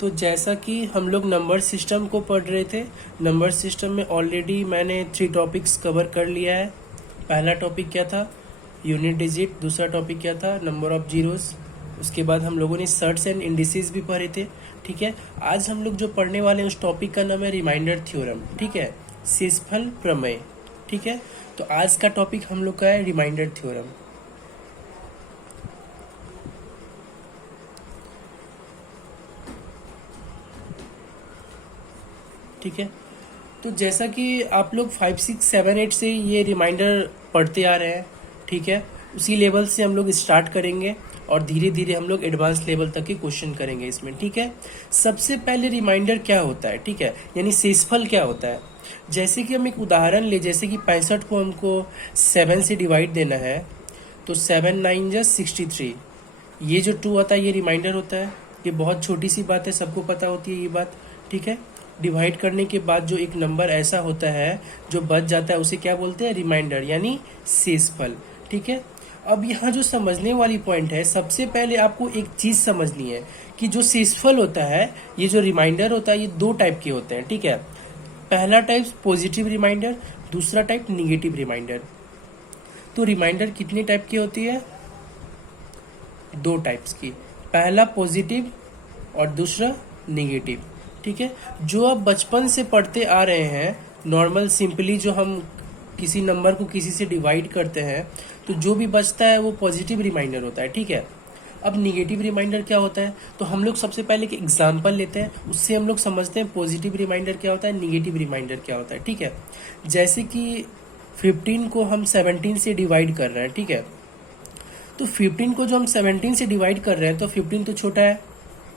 तो जैसा कि हम लोग नंबर सिस्टम को पढ़ रहे थे, नंबर सिस्टम में ऑलरेडी मैंने 3 टॉपिक्स कवर कर लिया है। पहला टॉपिक क्या था? Unit digit. दूसरा टॉपिक क्या था? Number of zeros. उसके बाद हम लोगों ने सर्ट्स एंड इंडिसेस भी पढ़े थे। ठीक है, आज हम लोग जो पढ़ने वाले हैं उस टॉपिक का नाम है रिमाइंडर थ्योरम। ठीक है, शेषफल प्रमेय। ठीक है, तो आज का टॉपिक हम लोग का है रिमाइंडर थ्योरम। ठीक है, तो जैसा कि आप लोग 5, 6, 7, 8 से ये रिमाइंडर पढ़ते आ रहे हैं। ठीक है, उसी लेवल से हम लोग स्टार्ट करेंगे और धीरे धीरे हम लोग एडवांस लेवल तक के क्वेश्चन करेंगे इसमें। ठीक है, सबसे पहले रिमाइंडर क्या होता है? ठीक है, यानी शेषफल क्या होता है? जैसे कि हम एक उदाहरण ले, जैसे कि 65 को हमको 7 से डिवाइड देना है, तो 7 9 जा 63। ये जो 2 आता है ये रिमाइंडर होता है। ये बहुत छोटी सी बात है, सबको पता होती है ये बात। ठीक है, डिवाइड करने के बाद जो एक नंबर ऐसा होता है जो बच जाता है उसे क्या बोलते हैं? रिमाइंडर, यानी शेषफल। ठीक है, अब यहाँ जो समझने वाली पॉइंट है, सबसे पहले आपको एक चीज समझनी है कि जो शेषफल होता है, ये जो रिमाइंडर होता है, ये 2 टाइप के होते हैं। ठीक है, पहला टाइप पॉजिटिव रिमाइंडर, दूसरा टाइप निगेटिव रिमाइंडर। तो रिमाइंडर कितने टाइप की होती है? 2 टाइप्स की, पहला पॉजिटिव और दूसरा निगेटिव। ठीक है, जो आप बचपन से पढ़ते आ रहे हैं, नॉर्मल सिंपली जो हम किसी नंबर को किसी से डिवाइड करते हैं, तो जो भी बचता है वो पॉजिटिव रिमाइंडर होता है। ठीक है, अब निगेटिव रिमाइंडर क्या होता है? तो हम लोग सबसे पहले एक एग्जाम्पल लेते हैं, उससे हम लोग समझते हैं पॉजिटिव रिमाइंडर क्या होता है, निगेटिव रिमाइंडर क्या होता है। ठीक है, जैसे कि 15 को हम 17 से डिवाइड कर रहे हैं। ठीक है, तो 15 को जो हम 17 से डिवाइड कर रहे हैं, तो 15 तो छोटा है,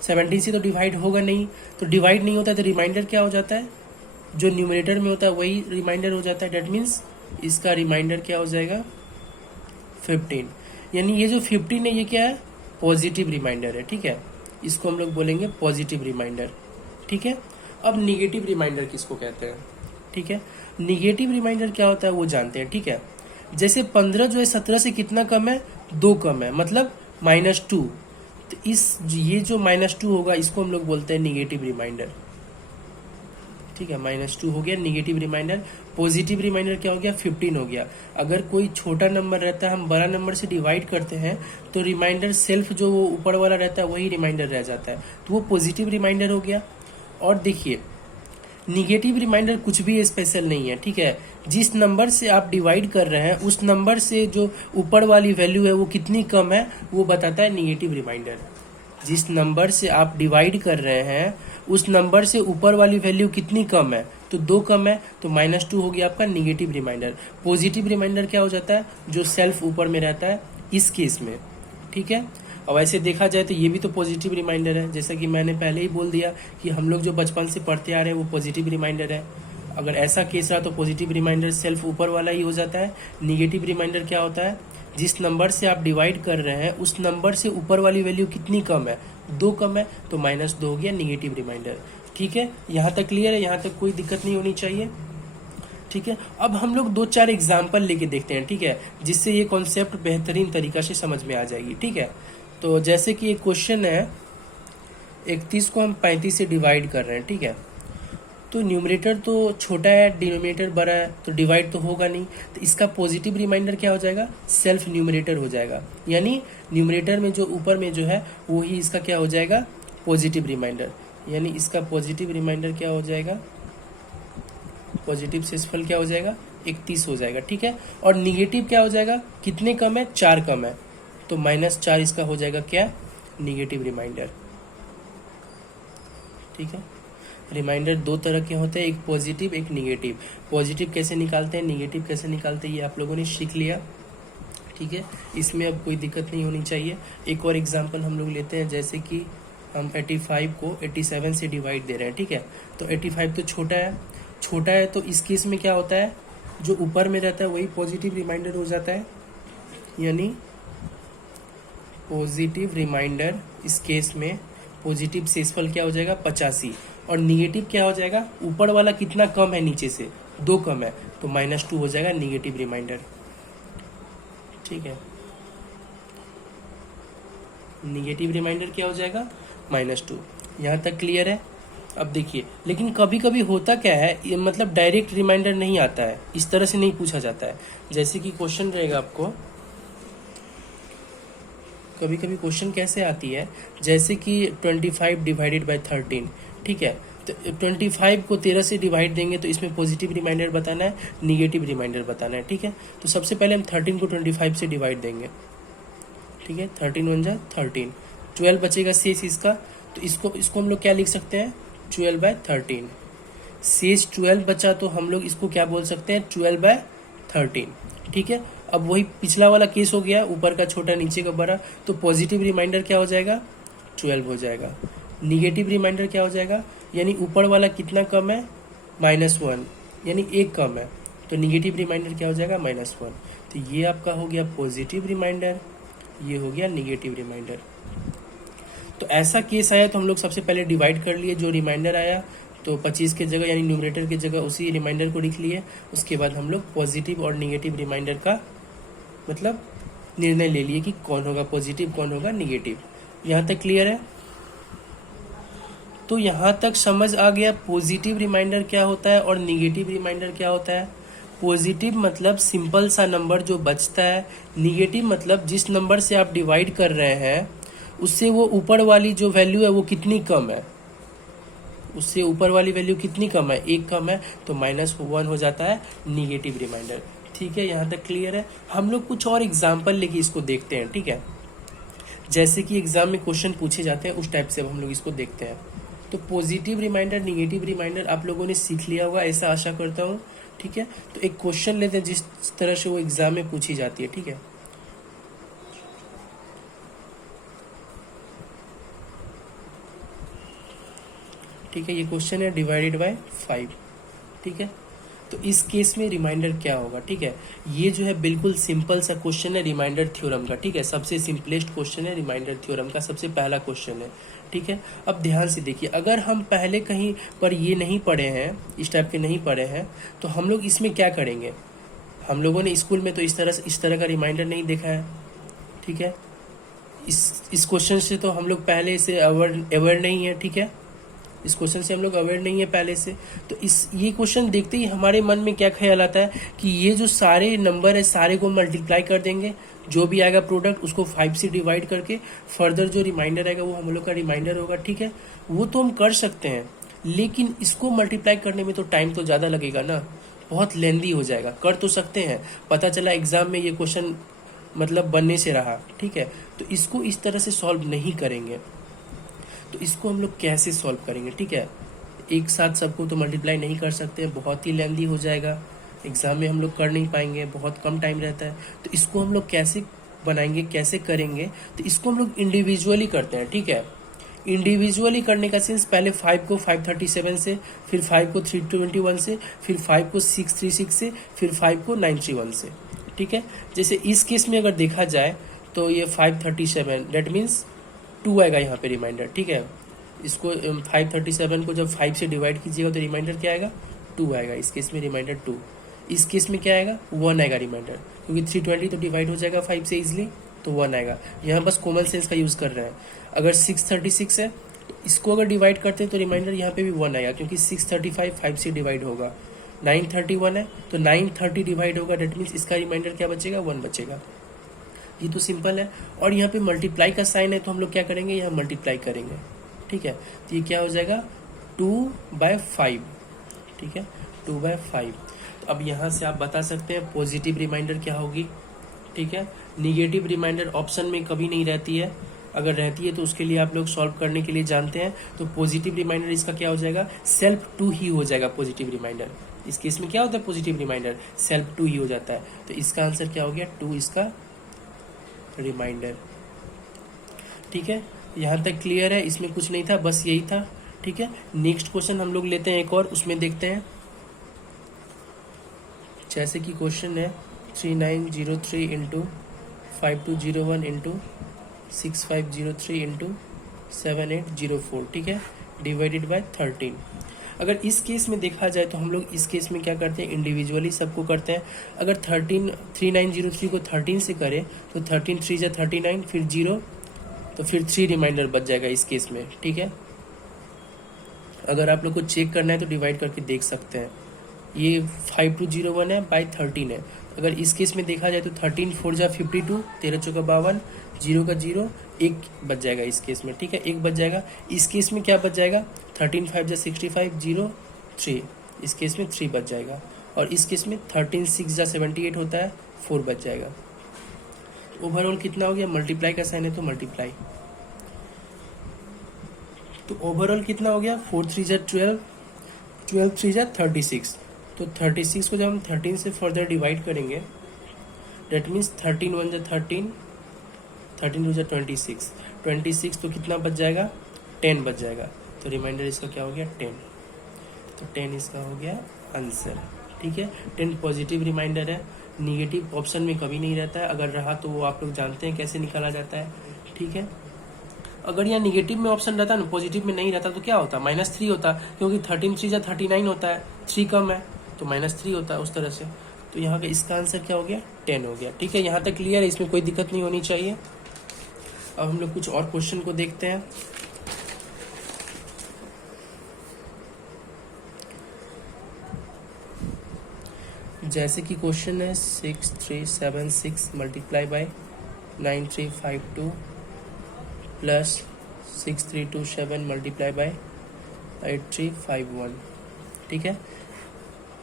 17 से तो डिवाइड होगा नहीं, तो डिवाइड नहीं होता है, तो रिमाइंडर क्या हो जाता है? जो न्यूमरेटर में होता है वही रिमाइंडर हो जाता है। डेट मीन्स इसका रिमाइंडर क्या हो जाएगा? 15। यानी ये जो 15 है ये क्या है? पॉजिटिव रिमाइंडर है। ठीक है, इसको हम लोग बोलेंगे पॉजिटिव रिमाइंडर। ठीक है, अब निगेटिव रिमाइंडर किसको कहते हैं? ठीक है, निगेटिव रिमाइंडर क्या होता है वो जानते हैं। ठीक है, जैसे 15 जो है 17 से कितना कम है? 2 कम है, मतलब -2। तो ये जो -2 होगा इसको हम लोग बोलते हैं निगेटिव रिमाइंडर। ठीक है, -2 हो गया निगेटिव रिमाइंडर। पॉजिटिव रिमाइंडर क्या हो गया? 15 हो गया। अगर कोई छोटा नंबर रहता है, हम बड़ा नंबर से डिवाइड करते हैं, तो रिमाइंडर सेल्फ जो वो ऊपर वाला रहता है वही रिमाइंडर रह जाता है, तो वो पॉजिटिव रिमाइंडर हो गया। और देखिए, निगेटिव रिमाइंडर कुछ भी स्पेशल नहीं है। ठीक है, जिस नंबर से आप डिवाइड कर रहे हैं उस नंबर से जो ऊपर वाली वैल्यू है वो कितनी कम है वो बताता है निगेटिव रिमाइंडर। जिस नंबर से आप डिवाइड कर रहे हैं उस नंबर से ऊपर वाली वैल्यू कितनी कम है, तो 2 कम है, तो -2 हो गया आपका निगेटिव रिमाइंडर। पॉजिटिव रिमाइंडर क्या हो जाता है? जो सेल्फ ऊपर में रहता है इस केस में। ठीक है, और वैसे देखा जाए तो ये भी तो पॉजिटिव रिमाइंडर है, जैसा कि मैंने पहले ही बोल दिया कि हम लोग जो बचपन से पढ़ते आ रहे हैं वो पॉजिटिव रिमाइंडर है। अगर ऐसा केस रहा तो पॉजिटिव रिमाइंडर सेल्फ ऊपर वाला ही हो जाता है। निगेटिव रिमाइंडर क्या होता है? जिस नंबर से आप डिवाइड कर रहे हैं उस नंबर से ऊपर वाली वैल्यू कितनी कम है? 2 कम है, तो -2 हो गया निगेटिव रिमाइंडर। ठीक है, यहाँ तक क्लियर है? यहाँ तक कोई दिक्कत नहीं होनी चाहिए। ठीक है, अब हम लोग 2-4 एग्जाम्पल लेके देखते हैं। ठीक है, जिससे ये कॉन्सेप्ट बेहतरीन तरीका से समझ में आ जाएगी। ठीक है, तो जैसे कि एक क्वेश्चन है, 31 को हम 35 से डिवाइड कर रहे हैं। ठीक है, तो न्यूमरेटर तो छोटा है, डिनोमिनेटर बड़ा है, तो डिवाइड तो होगा नहीं, तो इसका पॉजिटिव रिमाइंडर क्या हो जाएगा? सेल्फ न्यूमरेटर हो जाएगा। यानी न्यूमरेटर में जो ऊपर में जो है वो ही इसका क्या हो जाएगा? Positive remainder. यानी इसका पॉजिटिव रिमाइंडर क्या हो जाएगा? पॉजिटिव शेषफल क्या हो जाएगा? 31 हो जाएगा। ठीक है, और निगेटिव क्या हो जाएगा? कितने कम है? 4 कम है, तो -4 इसका हो जाएगा क्या? Negative remainder. ठीक है, रिमाइंडर 2 तरह के होते हैं, एक पॉजिटिव एक निगेटिव। पॉजिटिव कैसे निकालते हैं, निगेटिव कैसे निकालते हैं, ये आप लोगों ने सीख लिया। ठीक है, इसमें अब कोई दिक्कत नहीं होनी चाहिए। एक और एग्जांपल हम लोग लेते हैं, जैसे कि हम 85 को 87 से डिवाइड दे रहे हैं। ठीक है, तो 85 तो छोटा है, तो इस केस में क्या होता है? जो ऊपर में रहता है वही पॉजिटिव रिमाइंडर हो जाता है। यानी पॉजिटिव रिमाइंडर इस केस में पॉजिटिव शेषफल क्या हो जाएगा? 85। और निगेटिव क्या हो जाएगा? ऊपर वाला कितना कम है नीचे से? 2 कम है, तो -2 हो जाएगा निगेटिव रिमाइंडर। ठीक है, निगेटिव रिमाइंडर क्या हो जाएगा? -2। यहाँ तक क्लियर है। अब देखिए, लेकिन कभी कभी होता क्या है, ये मतलब डायरेक्ट रिमाइंडर नहीं आता है, इस तरह से नहीं पूछा जाता है। जैसे कि क्वेश्चन रहेगा आपको, कभी कभी क्वेश्चन कैसे आती है, जैसे कि 25 डिवाइडेड बाय 13, ठीक है। तो 25 को 13 से डिवाइड देंगे तो इसमें पॉजिटिव रिमाइंडर बताना है, निगेटिव रिमाइंडर बताना है, ठीक है। तो सबसे पहले हम 13 को 25 से डिवाइड देंगे, ठीक है। 13 × 13, 12 बचेगा शेष इसका। तो इसको हम लोग क्या लिख सकते हैं, 12/13। शेष 12 बचा तो हम लोग इसको क्या बोल सकते हैं, 12/13, ठीक है। अब वही पिछला वाला केस हो गया, ऊपर का छोटा नीचे का बड़ा। तो पॉजिटिव रिमाइंडर क्या हो जाएगा, 12 हो जाएगा। निगेटिव रिमाइंडर क्या हो जाएगा, यानी ऊपर वाला कितना कम है, -1, यानी 1 कम है। तो निगेटिव रिमाइंडर क्या हो जाएगा, -1। तो ये आपका हो गया पॉजिटिव रिमाइंडर, ये हो गया निगेटिव रिमाइंडर। तो ऐसा केस आया तो हम लोग सबसे पहले डिवाइड कर लिए, जो रिमाइंडर आया तो 25 के जगह यानी न्यूमरेटर की जगह उसी रिमाइंडर को लिख लिए। उसके बाद हम लोग पॉजिटिव और निगेटिव रिमाइंडर का मतलब निर्णय ले लिए कि कौन होगा पॉजिटिव कौन होगा निगेटिव। यहाँ तक क्लियर है। तो यहाँ तक समझ आ गया पॉजिटिव रिमाइंडर क्या होता है और निगेटिव रिमाइंडर क्या होता है। पॉजिटिव मतलब सिंपल सा नंबर जो बचता है, निगेटिव मतलब जिस नंबर से आप डिवाइड कर रहे हैं उससे वो ऊपर वाली जो वैल्यू है वो कितनी कम है, उससे ऊपर वाली वैल्यू कितनी कम है, 1 कम है, तो -1 हो जाता है निगेटिव रिमाइंडर। ठीक है, यहाँ तक क्लियर है। हम लोग कुछ और एग्जाम्पल लेके इसको देखते हैं, ठीक है। जैसे कि एग्जाम में क्वेश्चन पूछे जाते हैं उस टाइप से हम लोग इसको देखते हैं। तो पॉजिटिव रिमाइंडर निगेटिव रिमाइंडर आप लोगों ने सीख लिया होगा, ऐसा आशा करता हूँ, ठीक है। तो एक क्वेश्चन लेते हैं जिस तरह से वो एग्जाम में पूछी जाती है, ठीक है। ठीक है, ये क्वेश्चन है डिवाइडेड बाय 5, ठीक है। तो इस केस में रिमाइंडर क्या होगा, ठीक है। ये जो है बिल्कुल सिंपल सा क्वेश्चन है रिमाइंडर थ्योरम का, ठीक है। सबसे सिंपलेस्ट क्वेश्चन है रिमाइंडर थ्योरम का, सबसे पहला क्वेश्चन है, ठीक है। अब ध्यान से देखिए, अगर हम पहले कहीं पर ये नहीं पढ़े हैं, इस टाइप के नहीं पढ़े हैं, तो हम लोग इसमें क्या करेंगे। हम लोगों ने स्कूल में तो इस तरह का रिमाइंडर नहीं देखा है, ठीक है। इस क्वेश्चन से तो हम लोग पहले से अवेयर नहीं है, ठीक है। इस क्वेश्चन से हम लोग अवेयर नहीं है पहले से। तो ये क्वेश्चन देखते ही हमारे मन में क्या ख्याल आता है कि ये जो सारे नंबर है सारे को मल्टीप्लाई कर देंगे, जो भी आएगा प्रोडक्ट उसको 5 से डिवाइड करके फर्दर जो रिमाइंडर आएगा वो हम लोग का रिमाइंडर होगा, ठीक है। वो तो हम कर सकते हैं, लेकिन इसको मल्टीप्लाई करने में तो टाइम तो ज़्यादा लगेगा ना, बहुत लेंदी हो जाएगा। कर तो सकते हैं, पता चला एग्जाम में ये क्वेश्चन मतलब बनने से रहा, ठीक है। तो इसको इस तरह से सॉल्व नहीं करेंगे। तो इसको हम लोग कैसे सॉल्व करेंगे, ठीक है। एक साथ सबको तो मल्टीप्लाई नहीं कर सकते, बहुत ही लेंदी हो जाएगा, एग्जाम में हम लोग कर नहीं पाएंगे, बहुत कम टाइम रहता है। तो इसको हम लोग कैसे बनाएंगे, कैसे करेंगे, तो इसको हम लोग इंडिविजुअली करते हैं, ठीक है। इंडिविजुअली करने का सेंस, पहले 5 को 537 से, फिर 5 को 321 से, फिर 5 को 636 से, फिर 5 को 931 से, ठीक है। जैसे इस केस में अगर देखा जाए तो ये 537 डेट मीन्स 2 आएगा यहाँ पे रिमाइंडर, ठीक है। इसको 537 को जब 5 से डिवाइड कीजिएगा तो रिमाइंडर क्या आएगा, 2 आएगा। इस केस में रिमाइंडर 2। इस केस में क्या आएगा, 1 आएगा रिमाइंडर, क्योंकि 320 तो डिवाइड हो जाएगा 5 से इजिली, तो 1 आएगा। यहाँ बस कॉमन सेंस का यूज़ कर रहे हैं। अगर 636 है तो इसको अगर डिवाइड करते हैं तो रिमाइंडर यहाँ पे भी 1 आएगा, क्योंकि 635 5 से डिवाइड होगा। 931 है तो 930 डिवाइड होगा, डेट मीन्स इसका रिमाइंडर क्या बचेगा, 1 बचेगा। ये तो सिंपल है। और यहाँ पे मल्टीप्लाई का साइन है तो हम लोग क्या करेंगे, यहाँ मल्टीप्लाई करेंगे, ठीक है। तो ये क्या हो जाएगा, 2/5, ठीक है, 2/5। तो अब यहाँ से आप बता सकते हैं पॉजिटिव रिमाइंडर क्या होगी, ठीक है। निगेटिव रिमाइंडर ऑप्शन में कभी नहीं रहती है, अगर रहती है तो उसके लिए आप लोग सॉल्व करने के लिए जानते हैं। तो पॉजिटिव रिमाइंडर इसका क्या हो जाएगा, सेल्फ 2 ही हो जाएगा पॉजिटिव रिमाइंडर। इस केस में क्या होता है, पॉजिटिव रिमाइंडर सेल्फ 2 ही हो जाता है। तो इसका आंसर क्या हो गया, 2 इसका रिमाइंडर, ठीक है। यहाँ तक क्लियर है, इसमें कुछ नहीं था, बस यही था, ठीक है। नेक्स्ट क्वेश्चन हम लोग लेते हैं एक और, उसमें देखते हैं। जैसे कि क्वेश्चन है 3903 इंटू 5201 इंटू 6503 इंटू 7804, ठीक है, डिवाइडेड बाय 13। अगर इस केस में देखा जाए तो हम लोग इस केस में क्या करते हैं, इंडिविजुअली सबको करते हैं। अगर 3903 को 13 से करें तो 13 3 जा 39, फिर 0, तो फिर 3 रिमाइंडर बच जाएगा इस केस में, ठीक है। अगर आप लोग को चेक करना है तो डिवाइड करके देख सकते हैं। ये 5201 है बाई 13 है। अगर इस केस में देखा जाए तो 13 4 जा 52, 13 चौका 52, 0 का 0, 1 बच जाएगा इस केस में, ठीक है, 1 बच जाएगा। इस केस में क्या बच जाएगा, 13 5 जा 65, 0 3, इस केस में 3 बच जाएगा। और इस केस में 13 6 जा 78 होता है, 4 बच जाएगा। ओवरऑल कितना हो गया, मल्टीप्लाई का साइन है तो मल्टीप्लाई, तो ओवरऑल कितना हो गया, 4 3 जा 12, 12 3 जा 36। तो 36 को जब हम 13 से फर्दर डिवाइड करेंगे, डेट मीन्स 13 1 जा 13, 13 2 जा 26, 26 तो कितना बच जाएगा, 10 बच जाएगा। तो रिमाइंडर इसका क्या हो गया, 10। तो 10 इसका हो गया आंसर, ठीक है। 10 पॉजिटिव रिमाइंडर है, निगेटिव ऑप्शन में कभी नहीं रहता है, अगर रहा तो वो आप लोग जानते हैं कैसे निकाला जाता है, ठीक है। अगर यहाँ निगेटिव में ऑप्शन रहता ना, पॉजिटिव में नहीं रहता तो क्या होता, -3 होता, क्योंकि 13 3 जा 39 होता है, 3 कम है तो -3 होता है उस तरह से। तो यहाँ पे इसका आंसर क्या हो गया, 10 हो गया, ठीक है। यहाँ तक क्लियर है, इसमें कोई दिक्कत नहीं होनी चाहिए। अब हम लोग कुछ और क्वेश्चन को देखते हैं। जैसे कि क्वेश्चन है 6376 multiply by 9352 plus 6327 multiply by 8351, ठीक है,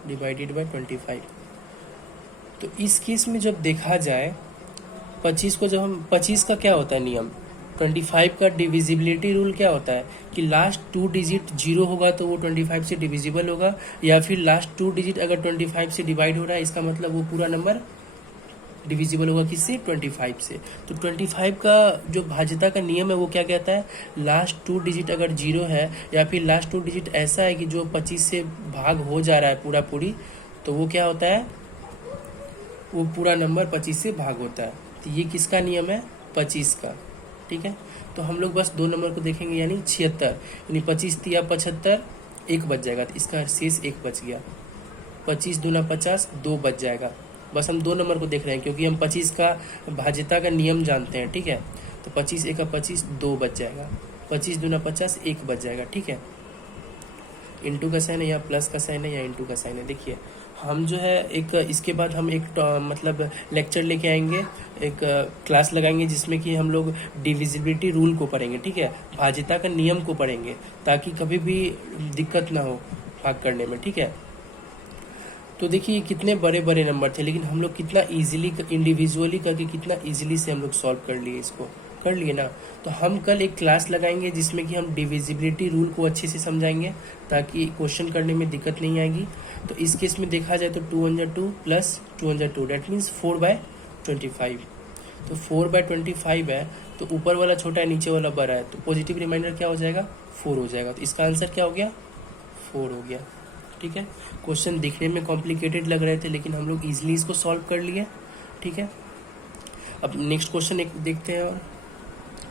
डिवाइडेड बाय 25। तो इस केस में जब देखा जाए 25 को, जब हम 25 का क्या होता है नियम, 25 का डिविजिबिलिटी रूल क्या होता है कि लास्ट 2 डिजिट 0 होगा तो वो 25 से डिविजिबल होगा, या फिर लास्ट 2 डिजिट अगर 25 से डिवाइड हो रहा है इसका मतलब वो पूरा नंबर डिविजिबल होगा किससे, 25 से। तो 25 का जो भाज्यता का नियम है वो क्या कहता है, लास्ट 2 डिजिट अगर 0 है या फिर लास्ट 2 डिजिट ऐसा है कि जो 25 से भाग हो जा रहा है पूरा पूरी, तो वो क्या होता है, वो पूरा नंबर 25 से भाग होता है। तो ये किसका नियम है, 25 का, ठीक है। तो हम लोग बस 2 नंबर को देखेंगे, यानी 76, यानी 25 तिया 75, 1 बच जाएगा, तो इसका शेष 1 बच गया। 25 दूना 50, 2 बच जाएगा। बस हम 2 नंबर को देख रहे हैं क्योंकि हम 25 का भाज्यता का नियम जानते हैं, ठीक है। तो 25 1 का 25, 2 बच जाएगा। 25 दूना 50, 1 बच जाएगा, ठीक है। इंटू का साइन है या प्लस का साइन है या इंटू का साइन है। देखिए हम जो है एक इसके बाद हम एक मतलब लेक्चर लेके आएंगे, एक क्लास लगाएंगे जिसमें कि हम लोग डिविजिबिलिटी रूल को पढ़ेंगे, ठीक है, भाज्यता का नियम को पढ़ेंगे, ताकि कभी भी दिक्कत ना हो भाग करने में, ठीक है। तो देखिए कितने बड़े बड़े नंबर थे, लेकिन हम लोग कितना इजीली इंडिविजुअली करके कितना इजीली से हम लोग सॉल्व कर लिए, इसको कर लिए ना। तो हम कल एक क्लास लगाएंगे जिसमें कि हम डिविजिबिलिटी रूल को अच्छे से समझाएंगे ताकि क्वेश्चन करने में दिक्कत नहीं आएगी। तो इस केस में देखा जाए तो 2 1 2 प्लस 2 1 2, डेट मीन्स 4/25। तो 4/25 है, तो ऊपर वाला छोटा है नीचे वाला बड़ा है, तो पॉजिटिव रिमाइंडर क्या हो जाएगा, 4 हो जाएगा। तो इसका आंसर क्या हो गया, 4 हो गया, ठीक है। क्वेश्चन दिखने में कॉम्प्लिकेटेड लग रहे थे लेकिन हम लोग इजीली इसको सॉल्व कर लिए, ठीक है। अब नेक्स्ट क्वेश्चन एक देखते हैं और,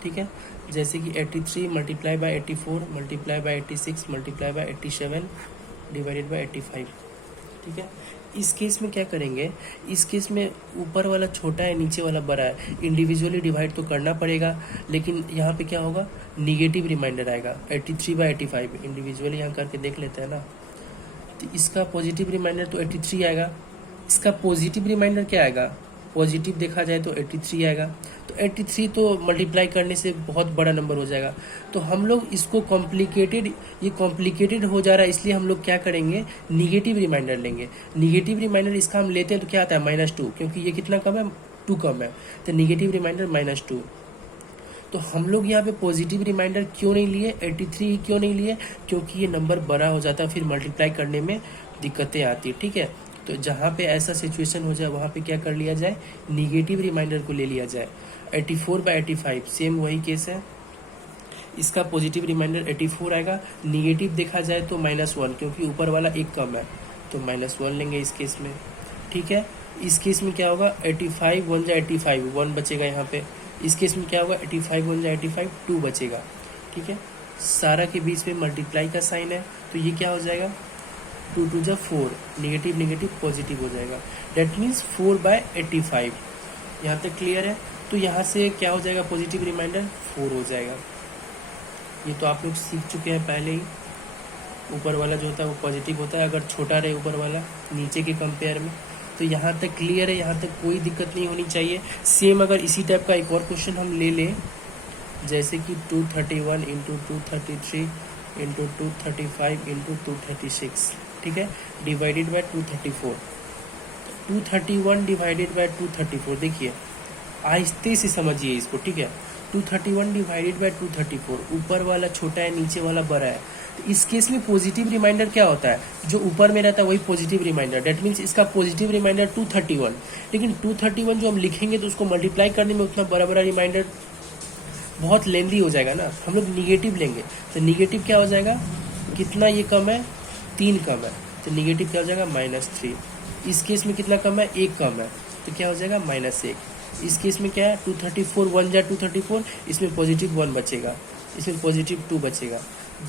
ठीक है। जैसे कि 83 multiply by 84 multiply by 86 multiply by 87 divided by 85, ठीक है। इस केस में क्या करेंगे, इस केस में ऊपर वाला छोटा है नीचे वाला बड़ा है, इंडिविजुअली डिवाइड तो करना पड़ेगा, लेकिन यहाँ पे क्या होगा, निगेटिव रिमाइंडर आएगा। 83/85 इंडिविजुअली यहाँ करके देख लेते हैं ना। तो इसका पॉजिटिव रिमाइंडर तो 83 आएगा, इसका पॉजिटिव रिमाइंडर क्या आएगा, पॉजिटिव देखा जाए तो 83 आएगा। तो 83 तो मल्टीप्लाई करने से बहुत बड़ा नंबर हो जाएगा। तो हम लोग इसको कॉम्प्लिकेटेड, ये कॉम्प्लिकेटेड हो जा रहा है इसलिए हम लोग क्या करेंगे, निगेटिव रिमाइंडर लेंगे। निगेटिव रिमाइंडर इसका हम लेते हैं तो क्या आता है, -2, क्योंकि ये कितना कम है, 2 कम है, तो निगेटिव रिमाइंडर -2। तो हम लोग यहाँ पे पॉजिटिव रिमाइंडर क्यों नहीं लिए, 83 क्यों नहीं लिए, क्योंकि ये नंबर बड़ा हो जाता है, फिर मल्टीप्लाई करने में दिक्कतें आती है, ठीक है। तो जहाँ पे ऐसा सिचुएशन हो जाए वहाँ पे क्या कर लिया जाए, निगेटिव रिमाइंडर को ले लिया जाए। 84/85 सेम वही केस है, इसका पॉजिटिव रिमाइंडर 84 आएगा, निगेटिव देखा जाए तो -1, क्योंकि ऊपर वाला 1 कम है, तो -1 लेंगे इस केस में, ठीक है। इस केस में क्या होगा, 85 1 जा 85, 1 बचेगा यहाँ पे। इस केस में क्या होगा, 85 1 जा 85, 2 बचेगा, ठीक है। सारा के बीच में मल्टीप्लाई का साइन है, तो ये क्या हो जाएगा, 2 2 जा 4, निगेटिव निगेटिव पॉजिटिव हो जाएगा, डेट मीन्स 4/85। यहाँ तक क्लियर है। तो यहाँ से क्या हो जाएगा, पॉजिटिव रिमाइंडर 4 हो जाएगा। ये तो आप लोग सीख चुके हैं पहले ही, ऊपर वाला जो होता है वो पॉजिटिव होता है अगर छोटा रहे ऊपर वाला नीचे के कंपेयर में। तो यहाँ तक क्लियर है, यहाँ तक कोई दिक्कत नहीं होनी चाहिए। सेम अगर इसी टाइप का एक और क्वेश्चन हम ले लें, जैसे कि 231 इंटू 233 इंटू 235 इंटू 236, ठीक है, डिवाइडेड बाय 234। 231 डिवाइडेड बाय 234, देखिए आहिस्ते से समझिए इसको, ठीक है। 231 डिवाइडेड बाय 234, ऊपर वाला छोटा है नीचे वाला बड़ा है। तो इस केस में पॉजिटिव रिमाइंडर क्या होता है, जो ऊपर में रहता है वही पॉजिटिव रिमाइंडर। डेट मीन्स इसका पॉजिटिव रिमाइंडर 231, लेकिन 231 जो हम लिखेंगे तो उसको मल्टीप्लाई करने में उतना बड़ा बड़ा रिमाइंडर बहुत लेंदी हो जाएगा ना, हम लोग निगेटिव लेंगे। तो निगेटिव क्या हो जाएगा, कितना ये कम है, 3 कम है, तो निगेटिव क्या हो जाएगा, -3। इस केस में कितना कम है, 1 कम है, तो क्या हो जाएगा, -1। इस केस में क्या है, 234 1 जा 234, इसमें पॉजिटिव 1 बचेगा, इसमें पॉजिटिव 2 बचेगा।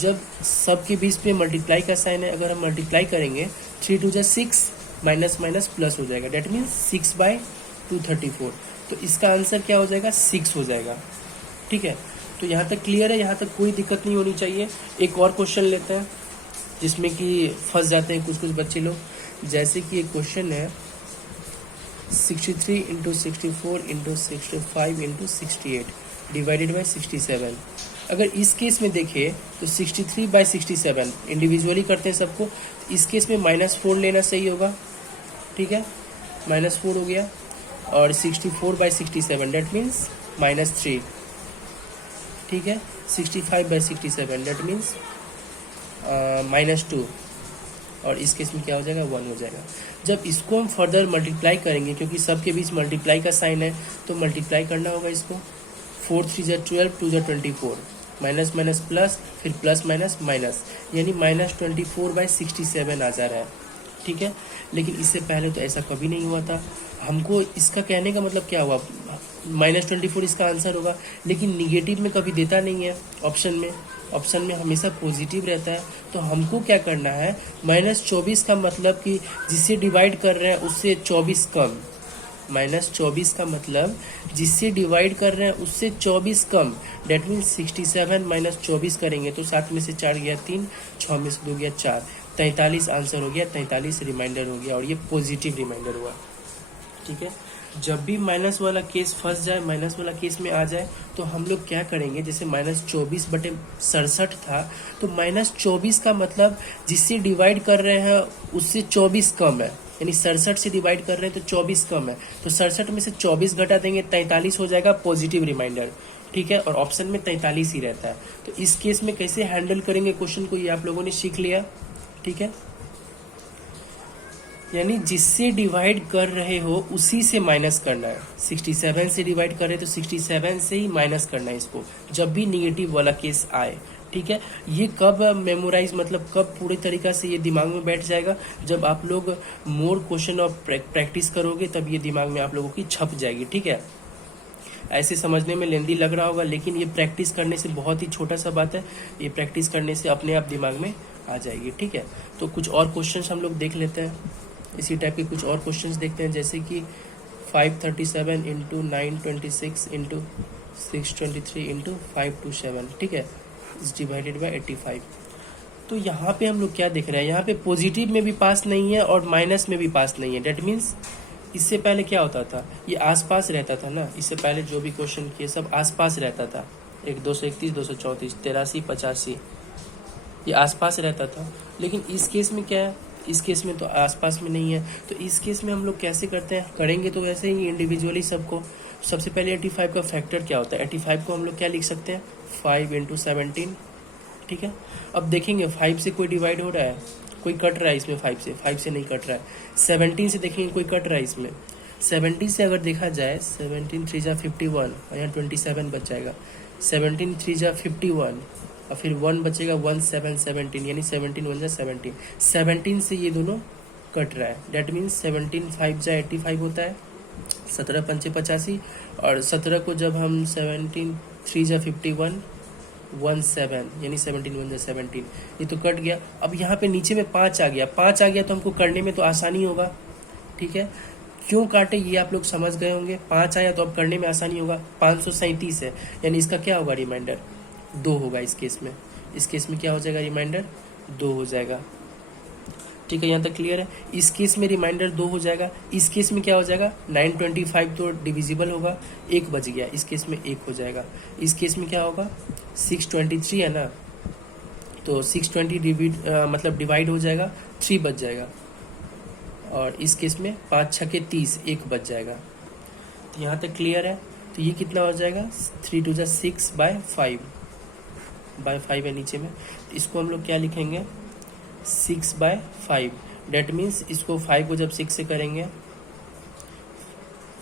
जब सब के बीच में मल्टीप्लाई का साइन है, अगर हम मल्टीप्लाई करेंगे 3 2 जा 6, माइनस माइनस प्लस हो जाएगा, डेट मीन्स 6/234। तो इसका आंसर क्या हो जाएगा, 6 हो जाएगा, ठीक है। तो यहाँ तक क्लियर है, यहाँ तक कोई दिक्कत नहीं होनी चाहिए। एक और क्वेश्चन लेते हैं जिसमें कि फंस जाते हैं कुछ कुछ बच्चे लोग। जैसे कि एक क्वेश्चन है 63 into 64 into 65 into 68 divided by 67। अगर इस केस में देखें तो 63/67 इंडिविजुअली करते हैं सबको, तो इस केस में -4 लेना सही होगा, ठीक है, -4 हो गया। और 64/67 डेट मीन्स -3, ठीक है। 65/67 डेट मीन्स -2, और इस केस में क्या हो जाएगा, 1 हो जाएगा। जब इसको हम फर्दर मल्टीप्लाई करेंगे, क्योंकि सबके बीच मल्टीप्लाई का साइन है, तो मल्टीप्लाई करना होगा इसको। 4 3 जा 12, 2 जा 24, माइनस माइनस प्लस, फिर प्लस माइनस माइनस, यानी -24/67 आ जा रहा है, ठीक है। लेकिन इससे पहले तो ऐसा कभी नहीं हुआ था। हमको इसका कहने का मतलब क्या हुआ, -24 इसका आंसर होगा, लेकिन निगेटिव में कभी देता नहीं है ऑप्शन में हमेशा पॉजिटिव रहता है। तो हमको क्या करना है, -24 का मतलब कि जिससे डिवाइड कर रहे हैं उससे 24 कम, -24 का मतलब जिससे डिवाइड कर रहे हैं उससे 24 कम, डेट मीन्स 67 -24 करेंगे तो 7 में से 4 गया 3, 6 में से 2 गया 4, 43 आंसर हो गया, 43 रिमाइंडर हो गया, और ये पॉजिटिव रिमाइंडर हुआ, ठीक है। जब भी माइनस वाला केस फंस जाए, माइनस वाला केस में आ जाए, तो हम लोग क्या करेंगे, जैसे -24/67 था, तो -24 का मतलब जिससे डिवाइड कर रहे हैं उससे 24 कम है, यानी 67 से डिवाइड कर रहे हैं तो 24 कम है, तो 67 में से 24 घटा देंगे, 43 हो जाएगा पॉजिटिव रिमाइंडर, ठीक है। और ऑप्शन में 43 ही रहता है। तो इस केस में कैसे हैंडल करेंगे क्वेश्चन को, ये आप लोगों ने सीख लिया, ठीक है। यानी जिससे डिवाइड कर रहे हो उसी से माइनस करना है। 67 से डिवाइड कर रहे तो 67 से ही माइनस करना है इसको, जब भी निगेटिव वाला केस आए, ठीक है। ये कब मेमोराइज, मतलब कब पूरी तरीका से ये दिमाग में बैठ जाएगा, जब आप लोग मोर क्वेश्चन और प्रैक्टिस करोगे, तब ये दिमाग में आप लोगों की छप जाएगी, ठीक है। ऐसे समझने में लेंदी लग रहा होगा, लेकिन ये प्रैक्टिस करने से, बहुत ही छोटा सा बात है, ये प्रैक्टिस करने से अपने आप दिमाग में आ जाएगी, ठीक है। तो कुछ और क्वेश्चन हम लोग देख लेते हैं, इसी टाइप के कुछ और क्वेश्चंस देखते हैं, जैसे कि 537 इंटू 926 इंटू 623 इंटू 527, ठीक है, इस डिवाइडेड बाय 85। तो यहाँ पे हम लोग क्या देख रहे हैं, यहाँ पे पॉजिटिव में भी पास नहीं है और माइनस में भी पास नहीं है। डेट मीन्स इससे पहले क्या होता था, ये आसपास रहता था ना, इससे पहले जो भी क्वेश्चन किए सब आसपास रहता था, 231 234 83 85, ये आसपास रहता था। लेकिन इस केस में क्या है, इस केस में तो आसपास में नहीं है। तो इस केस में हम लोग कैसे करते हैं, करेंगे तो वैसे ही इंडिविजुअली सबको। सबसे पहले 85 का फैक्टर क्या होता है, 85 को हम लोग क्या लिख सकते हैं, 5 इंटू 17, ठीक है। अब देखेंगे 5 से कोई डिवाइड हो रहा है, कोई कट रहा है इसमें, 5 से नहीं कट रहा है। 17 से देखेंगे कोई कट रहा है इसमें, 17 से अगर देखा जाए, 17 3 जा 51 और यहाँ 27 बच जाएगा, 17 3 जा 51 और फिर 1 बचेगा, 1 7 17, यानी 17 1 जा 17, 17 से ये दोनों कट रहा है। डेट मीन्स 17 5 जा 85 होता है, 17 पंचे 85, और 17 को जब हम 17 3 जा 51 1 7, यानी 17 1 जा 17, ये तो कट गया। अब यहाँ पे नीचे में 5 आ गया, 5 आ गया तो हमको करने में तो आसानी होगा, ठीक है। क्यों काटे ये आप लोग समझ गए होंगे, 5 आया तो अब करने में आसानी होगा। 537 है, यानी इसका क्या होगा रिमाइंडर, 2 होगा इस केस में। इस केस में क्या हो जाएगा रिमाइंडर, 2 हो जाएगा। ठीक है, यहाँ तक क्लियर है। इस केस में रिमाइंडर 2 हो जाएगा। इस केस में क्या हो जाएगा, 925 तो डिविजिबल होगा, 1 बच गया, इस केस में 1 हो जाएगा। इस केस में क्या होगा, 623 है ना, तो 620 मतलब डिवाइड हो जाएगा, 3 बच जाएगा। और इस केस में 5 6 के 30, 1 बच जाएगा। तो यहाँ तक क्लियर है। तो ये कितना हो जाएगा, 3 2 6/5 है नीचे में। तो इसको हम लोग क्या लिखेंगे, 6/5। डेट मीन्स इसको 5 को जब 6 से करेंगे,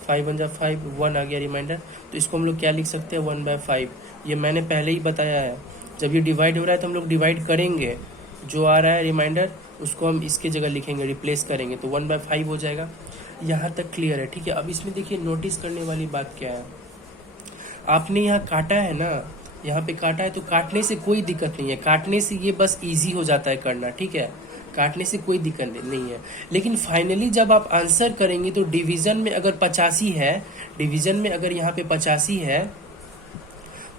5 1 5, 1 आ गया रिमाइंडर। तो इसको हम लोग क्या लिख सकते हैं, 1/5। ये मैंने पहले ही बताया है, जब ये डिवाइड हो रहा है तो हम लोग डिवाइड करेंगे, जो आ रहा है रिमाइंडर उसको हम इसके जगह लिखेंगे, रिप्लेस करेंगे, तो 1/5 हो जाएगा। यहाँ तक क्लियर है। ठीक है, अब इसमें देखिए नोटिस करने वाली बात क्या है, आपने यहाँ काटा है ना, यहाँ पे काटा है, तो काटने से कोई दिक्कत नहीं है, काटने से ये बस इजी हो जाता है करना। ठीक है, काटने से कोई दिक्कत नहीं है। लेकिन फाइनली जब आप आंसर करेंगे तो डिवीजन में अगर 85 है, डिवीजन में अगर यहाँ पे 85 है,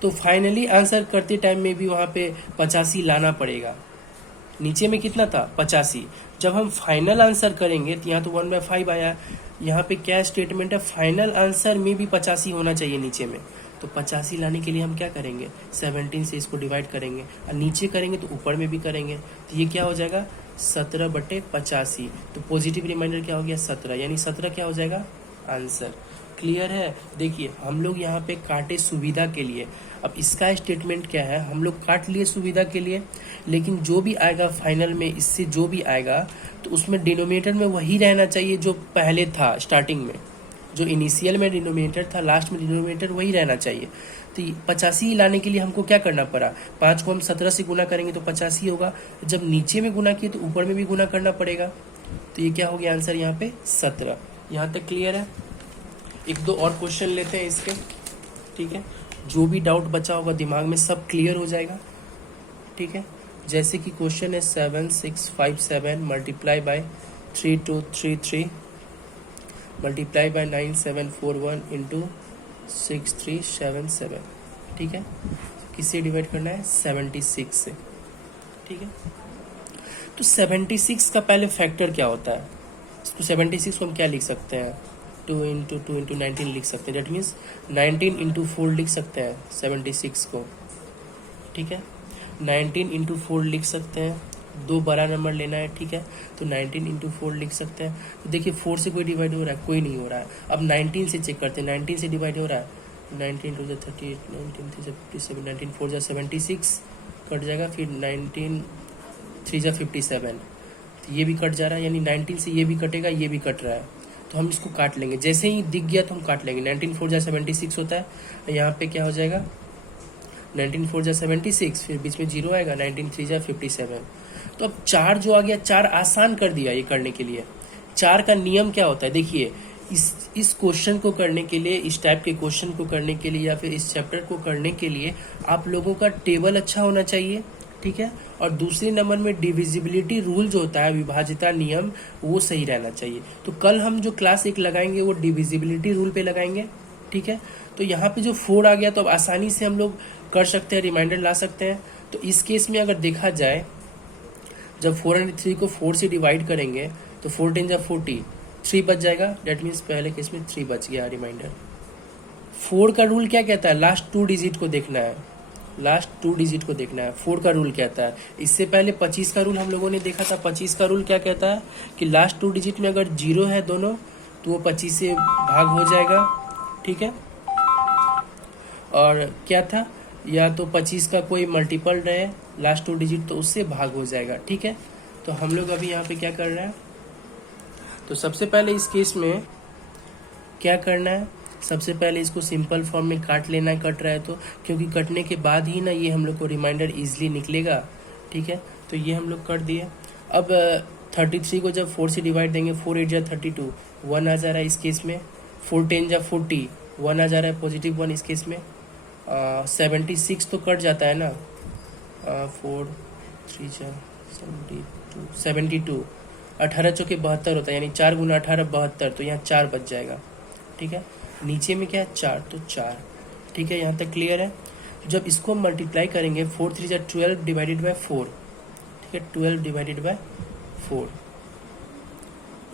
तो फाइनली आंसर करते टाइम में भी वहाँ पे 85 लाना पड़ेगा। नीचे में कितना था, 85। जब हम फाइनल आंसर करेंगे तो यहाँ तो 1/5 आया, यहाँ पे क्या स्टेटमेंट है, फाइनल आंसर में भी 85 होना चाहिए नीचे में। तो 85 लाने के लिए हम क्या करेंगे, 17 से इसको डिवाइड करेंगे, और नीचे करेंगे तो ऊपर में भी करेंगे। तो ये क्या हो जाएगा, 17/85। तो पॉजिटिव रिमाइंडर क्या हो गया, 17, यानी 17 क्या हो जाएगा आंसर। क्लियर है। देखिए हम लोग यहाँ पे काटे सुविधा के लिए, अब इसका स्टेटमेंट क्या है, हम लोग काट लिए सुविधा के लिए, लेकिन जो भी आएगा फाइनल में, इससे जो भी आएगा तो उसमें डिनोमिनेटर में वही रहना चाहिए जो पहले था स्टार्टिंग में, जो इनिशियल में डिनोमिनेटर था, लास्ट में डिनोमिनेटर वही रहना चाहिए। तो 85 लाने के लिए हमको क्या करना पड़ा, 5 को हम 17 से गुना करेंगे तो 85 होगा, जब नीचे में गुना किए तो ऊपर में भी गुना करना पड़ेगा। तो ये क्या हो गया आंसर यहाँ पे 17। यहाँ तक क्लियर है। एक दो और क्वेश्चन लेते हैं इसके। ठीक है, जो भी डाउट बचा होगा दिमाग में सब क्लियर हो जाएगा। ठीक है, जैसे कि क्वेश्चन है 7657 multiply by 3233 multiply by 9741 into 6377। ठीक है, किससे डिवाइड करना है, 76 से। ठीक है, तो 76 का पहले फैक्टर क्या होता है, तो 76 को हम क्या लिख सकते हैं, 2 इंटू 19 लिख सकते हैं। डेट मीन्स 19 इंटू 4 लिख सकते हैं 76 को। ठीक है, 19 इंटू 4 लिख सकते हैं, दो बड़ा नंबर लेना है। ठीक है, तो 19 इंटू 4 लिख सकते हैं। तो देखिए 4 से कोई डिवाइड हो रहा है, कोई नहीं हो रहा है। अब 19 से चेक करते हैं, 19 से डिवाइड हो रहा है, 19 2 38, 19 3 57, 19 4 76 कट जाएगा, फिर 19 3 57, तो ये भी कट जा रहा है, यानी 19 से ये भी कटेगा, ये भी कट रहा है, तो हम इसको काट लेंगे। जैसे ही दिख गया तो हम काट लेंगे। 19 4 76 होता है, यहाँ पे क्या हो जाएगा, 19 4 76, फिर बीच में 0 आएगा, 19 3 57। तो अब 4 जो आ गया, 4 आसान कर दिया ये करने के लिए। 4 का नियम क्या होता है, देखिए इस क्वेश्चन को करने के लिए, इस टाइप के क्वेश्चन को करने के लिए, या फिर इस चैप्टर को करने के लिए आप लोगों का टेबल अच्छा होना चाहिए। ठीक है, और दूसरे नंबर में डिविजिबिलिटी रूल जो होता है, विभाज्यता नियम, वो सही रहना चाहिए। तो कल हम जो क्लास 1 लगाएंगे वो डिविजिबिलिटी रूल पे लगाएंगे। ठीक है, तो यहाँ पे जो 4 आ गया तो अब आसानी से हम लोग कर सकते हैं, रिमाइंडर ला सकते हैं। तो इस केस में अगर देखा जाए, जब 403 को 4 से डिवाइड करेंगे तो 4 10 जा 40, 3 बच जाएगा। डेट मीन्स पहले केस में 3 बच गया रिमाइंडर। 4 का रूल क्या कहता है, लास्ट 2 डिजिट को देखना है, लास्ट 2 डिजिट को देखना है। 4 का रूल कहता है, इससे पहले 25 का रूल हम लोगों ने देखा था। 25 का रूल क्या कहता है कि लास्ट 2 डिजिट में अगर 0 है दोनों तो वो 25 से भाग हो जाएगा। ठीक है, और क्या था, या तो 25 का कोई मल्टीपल रहे लास्ट 2 डिजिट तो उससे भाग हो जाएगा। ठीक है, तो हम लोग अभी यहाँ पे क्या कर रहे हैं, तो सबसे पहले इस केस में क्या करना है, सबसे पहले इसको सिंपल फॉर्म में काट लेना है, कट रहा है तो, क्योंकि कटने के बाद ही ना ये हम लोग को रिमाइंडर इजीली निकलेगा। ठीक है, तो ये हम लोग कर दिए। अब 33 को जब 4 से डिवाइड देंगे, 4 8 जा 32, 1 आ जा रहा है इस केस में। 4 10 जा 40, 1 आ जा रहा है, पॉजिटिव 1 इस केस में। 76 तो कट जाता है ना, 4 3 जा 72, 18 चौके 72 होता है, यानी 4 गुना 18 72, तो यहाँ 4 बच जाएगा। ठीक है, नीचे में क्या है 4, तो 4। ठीक है, यहाँ तक क्लियर है। जब इसको हम मल्टीप्लाई करेंगे, 4 3 जा 12 डिवाइडेड बाय 4। ठीक है, 12 डिवाइडेड बाय 4,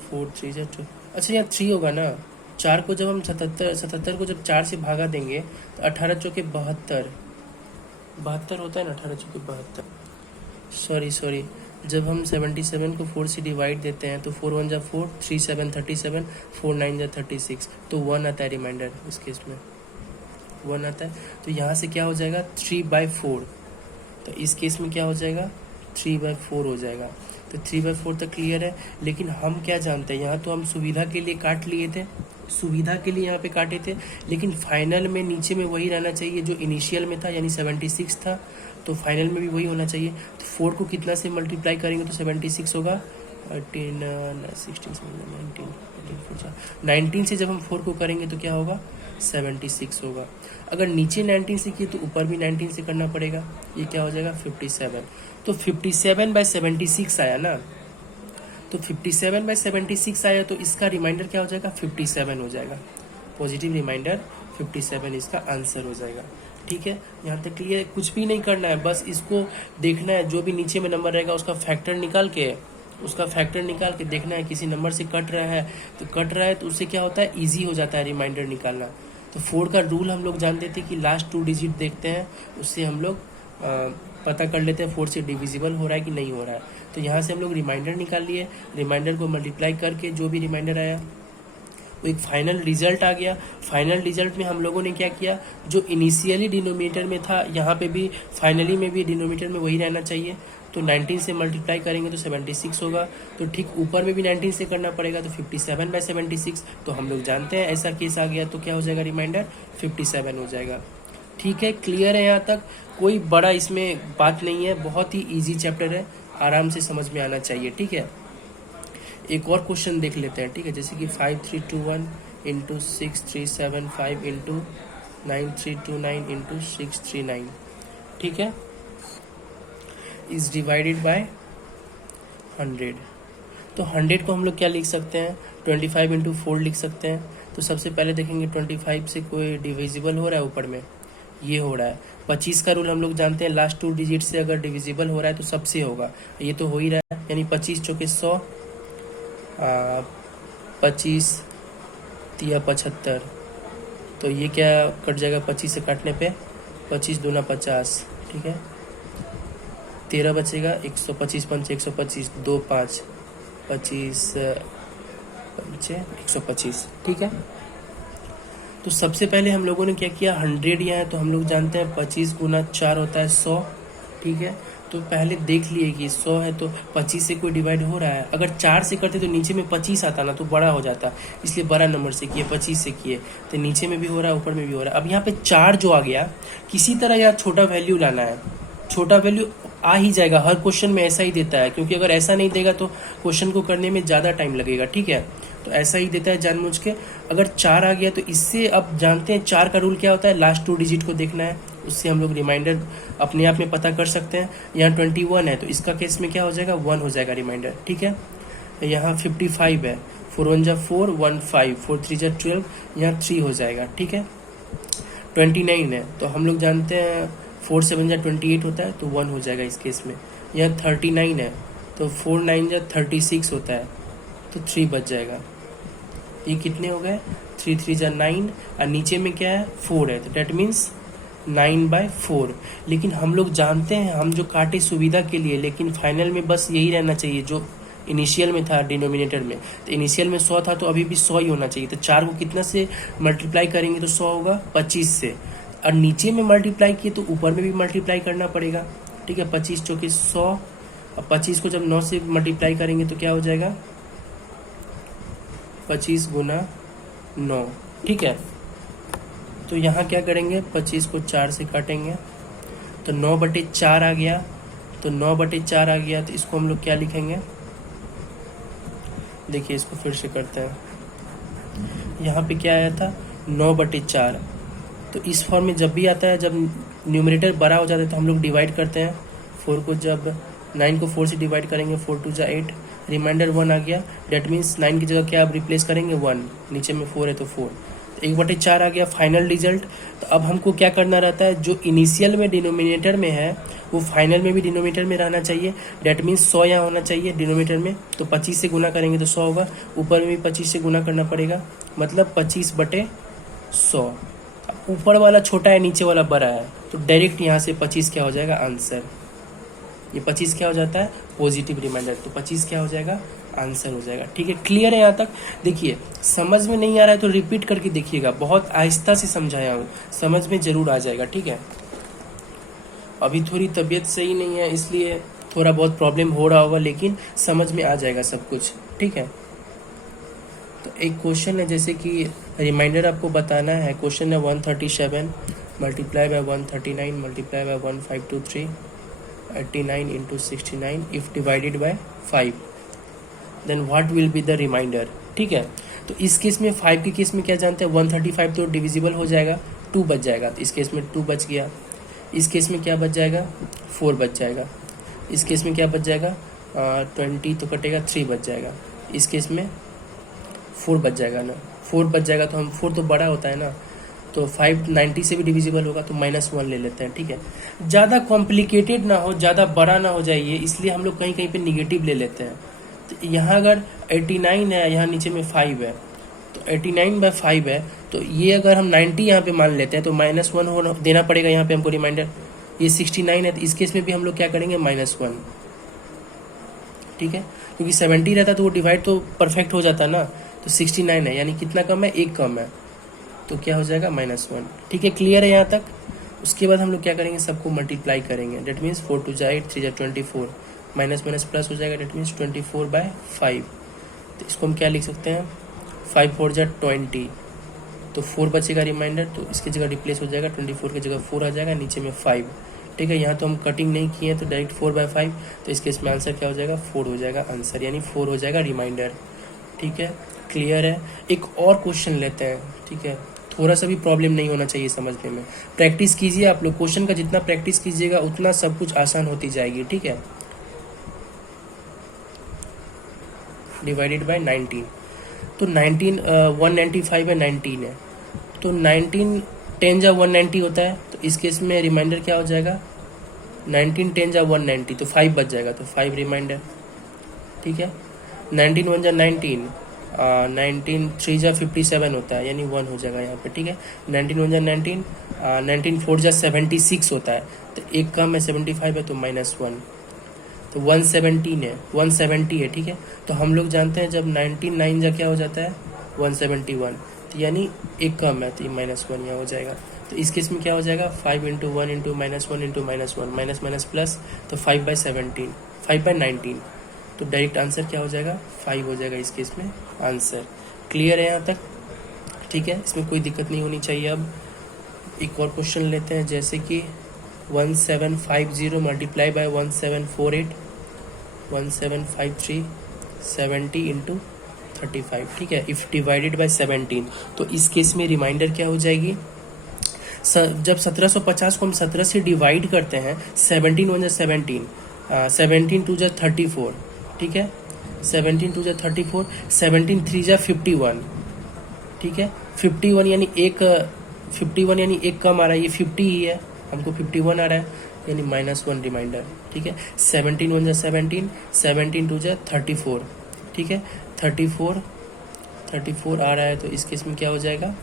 4 3 जा 2। अच्छा यहाँ 3 होगा ना, 4 को जब हम 77 को जब 4 से भागा देंगे तो 18 चौके 72, 72 होता है ना, 18 चौके 72। सॉरी, जब हम 77 को 4 से डिवाइड देते हैं तो 4 1 जा 4, 3 7 37, 4 9 जा 36, तो 1 आता है रिमाइंडर, इस केस में 1 आता है। तो यहाँ से क्या हो जाएगा 3/4, तो इस केस में क्या हो जाएगा 3/4 हो जाएगा। तो 3/4 तक क्लियर है। लेकिन हम क्या जानते हैं, यहाँ तो हम सुविधा के लिए काट लिए थे, सुविधा के लिए यहाँ पे काटे थे, लेकिन फाइनल में नीचे में वही रहना चाहिए जो इनिशियल में था, यानी 76 था, तो फाइनल में भी वही होना चाहिए। तो 4 को कितना से मल्टीप्लाई करेंगे तो 76 होगा, 19 से जब हम 4 को करेंगे तो क्या होगा 76 होगा। अगर नीचे 19 से किए तो ऊपर भी 19 से करना पड़ेगा, ये क्या हो जाएगा 57। तो 57/76 आया ना, तो 57/76 आया, तो इसका रिमाइंडर क्या हो जाएगा 57 हो जाएगा, पॉजिटिव रिमाइंडर 57 इसका आंसर हो जाएगा। ठीक है, यहाँ तक क्लियर, कुछ भी नहीं करना है, बस इसको देखना है, जो भी नीचे में नंबर रहेगा उसका फैक्टर निकाल के देखना है, किसी नंबर से कट रहा है तो उससे क्या होता है ईजी हो जाता है रिमाइंडर निकालना। तो 4 का रूल हम लोग जानते थे कि लास्ट 2 डिजिट देखते हैं, उससे हम लोग पता कर लेते हैं 4 से डिविजिबल हो रहा है कि नहीं हो रहा है। तो यहाँ से हम लोग रिमाइंडर निकाल लिए, रिमाइंडर को मल्टीप्लाई करके जो भी रिमाइंडर आया वो एक फाइनल रिजल्ट आ गया। फाइनल रिजल्ट में हम लोगों ने क्या किया, जो इनिशियली डिनोमिनेटर में था यहाँ पे भी फाइनली में भी डिनोमिनेटर में वही रहना चाहिए। तो 19 से मल्टीप्लाई करेंगे तो 76 होगा, तो ठीक ऊपर में भी 19 से करना पड़ेगा, तो 57/76। तो हम लोग जानते हैं ऐसा केस आ गया तो क्या हो जाएगा रिमाइंडर 57 हो जाएगा। ठीक है, क्लियर है, यहाँ तक कोई बड़ा इसमें बात नहीं है, बहुत ही ईजी चैप्टर है, आराम से समझ में आना चाहिए। ठीक है, एक और क्वेश्चन देख लेते हैं। ठीक है, जैसे कि 5321 इंटू 6375 इंटू 9329 इंटू 639, ठीक है, इज डिवाइडेड बाय 100। तो 100 को हम लोग क्या लिख सकते हैं 25 इंटू 4 लिख सकते हैं। तो सबसे पहले देखेंगे 25 से कोई डिविजिबल हो रहा है, ऊपर में ये हो रहा है। 25 का रूल हम लोग जानते हैं, लास्ट 2 डिजिट से अगर डिविजिबल हो रहा है तो सबसे होगा, ये तो हो ही रहा है, यानी 25 चौके 100, 25 तिया 75, तो ये क्या कट जाएगा 25 से काटने पे 25 दूना 50, ठीक है, 13 बचेगा, 125 पंच 125, 2 5 25 पंचे 125, ठीक है। तो सबसे पहले हम लोगों ने क्या किया 100 यहाँ है, तो हम लोग जानते हैं 25 गुना 4 होता है 100, ठीक है। तो पहले देख लिए कि 100 है तो 25 से कोई डिवाइड हो रहा है, अगर 4 से करते तो नीचे में 25 आता ना, तो बड़ा हो जाता, इसलिए बड़ा नंबर से किए, 25 से किए, तो नीचे में भी हो रहा है ऊपर में भी हो रहा है। अब यहाँ पे 4 जो आ गया, किसी तरह यार छोटा वैल्यू लाना है, छोटा वैल्यू आ ही जाएगा, हर क्वेश्चन में ऐसा ही देता है, क्योंकि अगर ऐसा नहीं देगा तो क्वेश्चन को करने में ज़्यादा टाइम लगेगा, ठीक है। तो ऐसा ही देता है जानबूझ के। अगर 4 आ गया तो इससे अब जानते हैं 4 का रूल क्या होता है, लास्ट 2 डिजिट को देखना है, उससे हम लोग रिमाइंडर अपने आप में पता कर सकते हैं। यहाँ 21 है तो इसका केस में क्या हो जाएगा 1 हो जाएगा रिमाइंडर, ठीक है। यहाँ 55 है, 4 1 जा 4 1 5, 4 3 जा 12, यहाँ 3 हो जाएगा, ठीक है। 29 है तो हम लोग जानते हैं 4 7 जा 28 होता है, तो 1 हो जाएगा इस केस में। यहाँ 39 है तो 4 9 जा 36 होता है, तो 3 बच जाएगा। ये कितने हो गए 3 3 जा 9, और नीचे में क्या है 4 है, तो डेट मीन्स 9/4। लेकिन हम लोग जानते हैं हम जो काटे सुविधा के लिए, लेकिन फाइनल में बस यही रहना चाहिए जो इनिशियल में था डिनोमिनेटर में। तो इनिशियल में 100 था तो अभी भी 100 ही होना चाहिए। तो 4 को कितना से मल्टीप्लाई करेंगे तो 100 होगा 25 से, और नीचे में मल्टीप्लाई किए तो ऊपर में भी मल्टीप्लाई करना पड़ेगा, ठीक है। 25 चौके 100, अब 25 को जब 9 से मल्टीप्लाई करेंगे तो क्या हो जाएगा 25 गुना 9, ठीक है। तो यहाँ क्या करेंगे 25 को 4 से काटेंगे तो 9/4 आ गया, तो 9/4 आ गया, तो इसको हम लोग क्या लिखेंगे, देखिए इसको फिर से करते हैं। यहाँ पे क्या आया था 9/4, तो इस फॉर्म में जब भी आता है, जब न्यूमरेटर बड़ा हो जाता है तो हम लोग डिवाइड करते हैं। 4 को जब 9 को 4 से डिवाइड करेंगे 4 2 जा 8, रिमाइंडर 1 आ गया, डेट मीन्स 9 की जगह क्या आप रिप्लेस करेंगे 1, नीचे में 4 है तो 4, 1/4 आ गया फाइनल रिजल्ट। तो अब हमको क्या करना रहता है, जो इनिशियल में डिनोमिनेटर में है वो फाइनल में भी डिनोमिनेटर में रहना चाहिए। डेट मीन्स 100 यहाँ होना चाहिए डिनोमिनेटर में, तो 25 से गुना करेंगे तो 100 होगा। ऊपर में भी 25 से गुना करना पड़ेगा, मतलब 25/100। ऊपर वाला छोटा है, नीचे वाला बड़ा है, तो डायरेक्ट यहाँ से 25 क्या हो जाएगा आंसर। ये 25 क्या हो जाता है, पॉजिटिव रिमाइंडर, तो 25 क्या हो जाएगा, आंसर हो जाएगा। ठीक है, क्लियर है यहाँ तक। देखिए समझ में नहीं आ रहा है तो रिपीट करके देखिएगा, बहुत आहिस्ता से समझाया हूँ, समझ में जरूर आ जाएगा। ठीक है, अभी थोड़ी तबीयत सही नहीं है इसलिए थोड़ा बहुत प्रॉब्लम हो रहा होगा, लेकिन समझ में आ जाएगा सब कुछ। ठीक है, तो एक क्वेश्चन है, जैसे कि रिमाइंडर आपको बताना है। क्वेश्चन है 137 multiply by 139 multiply by 1523 89 into 69 if divided by 5, then what will be the remainder. ठीक है, तो इस केस में 5 के केस में क्या जानते हैं, 135 तो डिविजिबल हो जाएगा, 2 बच जाएगा, तो इस केस में 2 बच गया। इस केस में क्या बच जाएगा, 4 बच जाएगा। इस केस में क्या बच जाएगा, 20 तो कटेगा, 3 बच जाएगा। इस केस में 4 बच जाएगा ना, 4 बच जाएगा, तो हम 4 तो बड़ा होता है ना, तो 5 90 से भी डिविजिबल होगा, तो -1 ले लेते हैं। ठीक है, ज़्यादा कॉम्प्लिकेटेड ना हो, ज़्यादा बड़ा ना हो जाइए, इसलिए हम लोग कहीं कहीं पे निगेटिव ले लेते हैं। तो यहाँ अगर 89 है, यहाँ नीचे में 5 है, तो 89/5 है, तो ये अगर हम 90 यहाँ पे मान लेते हैं तो -1 होना देना पड़ेगा यहाँ पे हमको रिमाइंडर। ये 69 है, तो इस केस में भी हम लोग क्या करेंगे, -1। ठीक है, क्योंकि 70 रहता तो वो डिवाइड तो परफेक्ट हो जाता ना, तो 69 है, यानी कितना कम है, 1 कम है, तो क्या हो जाएगा, -1। ठीक है, क्लियर है यहाँ तक। उसके बाद हम लोग क्या करेंगे, सबको मल्टीप्लाई करेंगे। That means 4 2 8 3 24, minus minus plus हो जाएगा, डेट मीन्स 24/5। तो इसको हम क्या लिख सकते हैं, 5 4 20, तो 4 बचेगा रिमाइंडर, तो इसकी जगह रिप्लेस हो जाएगा, 24 की जगह 4 आ जाएगा, नीचे में 5। ठीक है, यहाँ तो हम कटिंग नहीं किए तो डायरेक्ट 4/5, तो इसके इसमें आंसर क्या हो जाएगा, 4 हो जाएगा आंसर, यानी 4 हो जाएगा रिमाइंडर। ठीक है, क्लियर है। एक और क्वेश्चन लेते हैं। ठीक है, थोड़ा सा भी प्रॉब्लम नहीं होना चाहिए समझने में। प्रैक्टिस कीजिए आप लोग, क्वेश्चन का जितना प्रैक्टिस कीजिएगा उतना सब कुछ आसान होती जाएगी। ठीक है, डिवाइडेड बाय 19, तो 19 195 है, 19 है, तो 19 10 जा 190 होता है, तो इस केस में रिमाइंडर क्या हो जाएगा, 19 10 जा 190, तो 5 बच जाएगा, तो 5 रिमाइंडर। ठीक है, 19 1 जा 19, 19 3 जा 57 होता है, यानी 1 हो जाएगा यहाँ पे। ठीक है, 19 1 जा 19, 19 4 जा 76 होता है, तो एक कम है, 75 है, तो -1, तो 117 है, 170 है। ठीक है, तो हम लोग जानते हैं जब 19 9 जा क्या हो जाता है, 171, तो यानी एक कम है, तो ये -1 यहाँ हो जाएगा। तो इस केस में क्या हो जाएगा, 5 × 1 × -1 × -1 माइनस माइनस प्लस, तो 5/17 5/19, तो डायरेक्ट आंसर क्या हो जाएगा, 5 हो जाएगा इस केस में आंसर। क्लियर है यहाँ तक। ठीक है, इसमें कोई दिक्कत नहीं होनी चाहिए। अब एक और क्वेश्चन लेते हैं, जैसे कि 1750 मल्टीप्लाई बाय 1748 1753 70 × 35। ठीक है, इफ डिवाइडेड बाय 17, तो इस केस में रिमाइंडर क्या हो जाएगी, जब 1750 को हम 17 से डिवाइड करते हैं, 17 1 जा 17, 17 2 जा 34। ठीक है, 17 2 जा 34, 17 3 जा 51। ठीक है, 51 यानी एक 51 यानी एक कम आ रहा है, ये 50 ही है, हमको 51 आ रहा है, यानी -1 रिमाइंडर। ठीक है, 17 1 जा 17, 17 2 जा 34। ठीक है, 34 आ रहा है, तो इस केस में क्या हो जाएगा,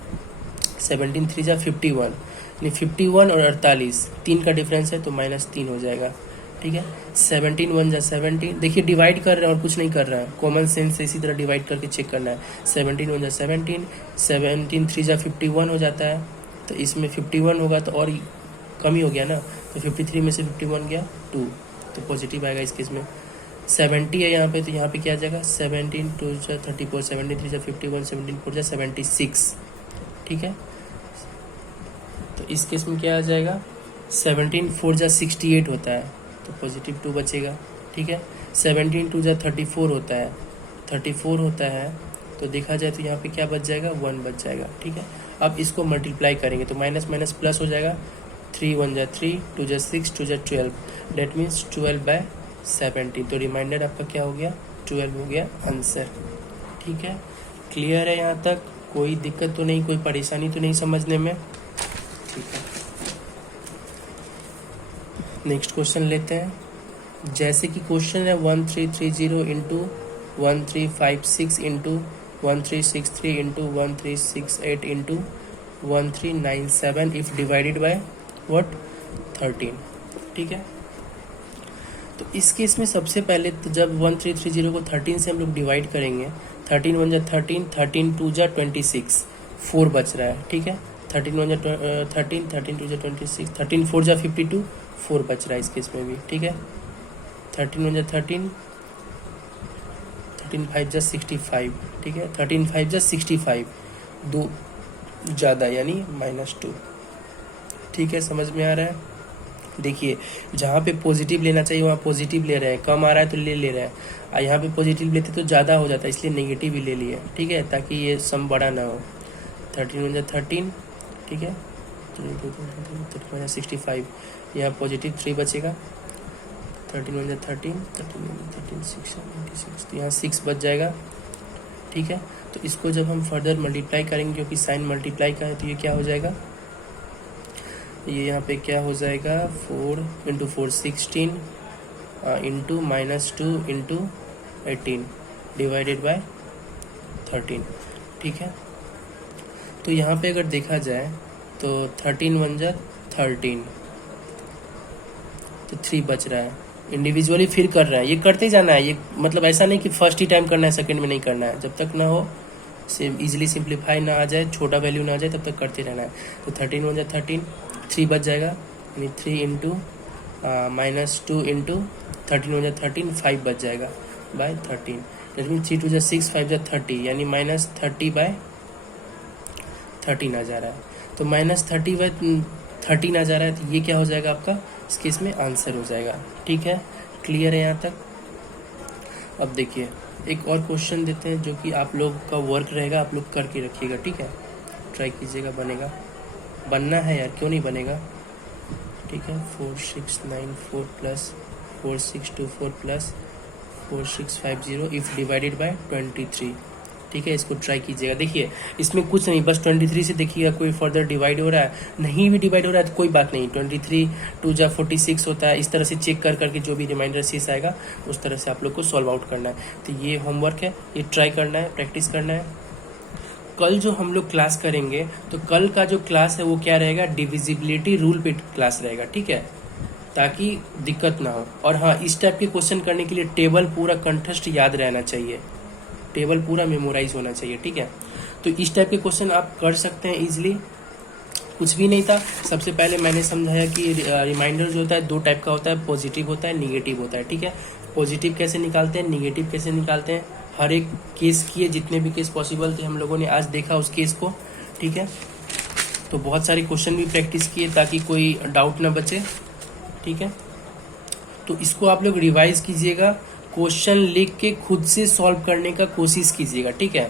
17 3 जा 51, यानी 51 और 48 3 का डिफरेंस है, तो -3 हो जाएगा। ठीक है, 17 1 जा 17, देखिए डिवाइड कर रहे हैं और कुछ नहीं कर रहा है, कॉमन सेंस से इसी तरह डिवाइड करके चेक करना है। 17 1 जा 17, 17 3 जा 51 हो जाता है, तो इसमें 51 होगा तो और कम ही हो गया ना, तो 53 में से 51 गया 2, तो पॉजिटिव आएगा इस केस में। 70 है यहाँ पे, तो यहाँ पे क्या आ जाएगा, 17 2 जा 34, 17 3 जा 51, 17 4 जा 76। ठीक है, तो इस केस में क्या आ जाएगा, 17 4 जा 68 होता है, तो पॉजिटिव 2 बचेगा। ठीक है, 17 2 जा 34 होता है, 34 होता है, तो देखा जाए तो यहाँ पे क्या बच जाएगा, 1 बच जाएगा। ठीक है, अब इसको मल्टीप्लाई करेंगे तो माइनस माइनस प्लस हो जाएगा, 3 1 जा 3, 2 जा 6, 2 जा 12, डेट मीन्स 12/17, तो रिमाइंडर आपका क्या हो गया, 12 हो गया आंसर। ठीक है, क्लियर है यहाँ तक। कोई दिक्कत तो नहीं, कोई परेशानी तो नहीं समझने में? ठीक है, नेक्स्ट क्वेश्चन लेते हैं। जैसे कि क्वेश्चन है 1330 into 1356 into 1363 into 1368 into 1397 if divided by what 13। ठीक है, तो इस केस में सबसे पहले तो जब 1330 को 13 से हम लोग डिवाइड करेंगे, 13 1 जा 13, 13 2 जा 26, 4 बच रहा है। ठीक है, 13 1 जा 13, 13 2 जा 26, 13 4 जा 52, 4 बच रहा है इस केस में भी। ठीक है, 13 1 जा 13, 13 5 जा 65। ठीक है, 13 5 जा 65, 2 ज़्यादा यानी -2। ठीक है, समझ में आ रहा है? देखिए, जहाँ पे पॉजिटिव लेना चाहिए वहाँ पॉजिटिव ले रहे हैं, कम आ रहा है तो ले रहे हैं, और यहाँ पे पॉजिटिव लेते तो ज़्यादा हो जाता है, इसलिए नेगेटिव ही ले लिए। ठीक है, ताकि ये सम बड़ा ना हो। 13 1 जा 13, ठीक है, 65, यहाँ पॉजिटिव 3 बचेगा। 13 1 जा 13, 13 6 96, तो यहाँ 6 बच जाएगा। ठीक है, तो इसको जब हम फर्दर मल्टीप्लाई करेंगे, क्योंकि साइन मल्टीप्लाई का है, तो ये क्या हो जाएगा, ये यहाँ पे क्या हो जाएगा, 4 into 4 16 into -2 into 18 divided by 13। ठीक है, तो यहाँ पे अगर देखा जाए तो 13 1 जा 13, तो 3 बच रहा है। इंडिविजुअली फिर कर रहा है, ये करते जाना है, ये मतलब ऐसा नहीं कि फर्स्ट ही टाइम करना है, सेकंड में नहीं करना है। जब तक ना हो इजीली सिंप्लीफाई ना आ जाए, छोटा वैल्यू ना आ जाए, तब तक करते रहना है। तो 13 1 जा 13, 3 बच जाएगा, यानी 3 इंटू -2 इंटू 13 1 जा 13, 5 बच जाएगा बाय 13। दैट मीन 3 2 जा 6, 5 जा 30, यानी -30 बाय 13 आ जा रहा है। तो -30 बाय 13 आ जा रहा है, तो ये क्या हो जाएगा आपका, इसके इसमें आंसर हो जाएगा। ठीक है, क्लियर है यहाँ तक? अब देखिए एक और क्वेश्चन देते हैं, जो कि आप लोग का वर्क रहेगा, आप लोग करके रखिएगा। ठीक है, ट्राई कीजिएगा, बनेगा, बनना है यार, क्यों नहीं बनेगा। ठीक है, 4694 plus 4624 plus 4650 if divided bye 23। ठीक है, इसको ट्राई कीजिएगा। देखिए इसमें कुछ नहीं, बस 23 से देखिएगा कोई फर्दर डिवाइड हो रहा है, नहीं भी डिवाइड हो रहा है तो कोई बात नहीं, 23 2 जा 46 होता है। इस तरह से चेक कर करके जो भी रिमाइंडर शेष आएगा उस तरह से आप लोग को सॉल्व आउट करना है। तो ये होमवर्क है, ये ट्राई करना है, प्रैक्टिस करना है। कल जो हम लोग क्लास करेंगे, तो कल का जो क्लास है वो क्या रहेगा, डिविजिबिलिटी रूल पे क्लास रहेगा। ठीक है, ताकि दिक्कत ना हो। और हाँ, इस टाइप के क्वेश्चन करने के लिए टेबल पूरा कंठस्थ याद रहना चाहिए, टेबल पूरा मेमोराइज होना चाहिए। ठीक है, तो इस टाइप के क्वेश्चन आप कर सकते हैं इजीली। कुछ भी नहीं था, सबसे पहले मैंने समझाया कि रिमाइंडर जो होता है 2 टाइप का होता है, पॉजिटिव होता है, निगेटिव होता है। ठीक है, पॉजिटिव कैसे निकालते हैं, निगेटिव कैसे निकालते हैं, हर एक केस किए, जितने भी केस पॉसिबल थे हम लोगों ने आज देखा उस केस को। ठीक है, तो बहुत सारे क्वेश्चन भी प्रैक्टिस किए ताकि कोई डाउट ना बचे। ठीक है, तो इसको आप लोग रिवाइज कीजिएगा, क्वेश्चन लिख के खुद से सॉल्व करने का कोशिश कीजिएगा। ठीक है,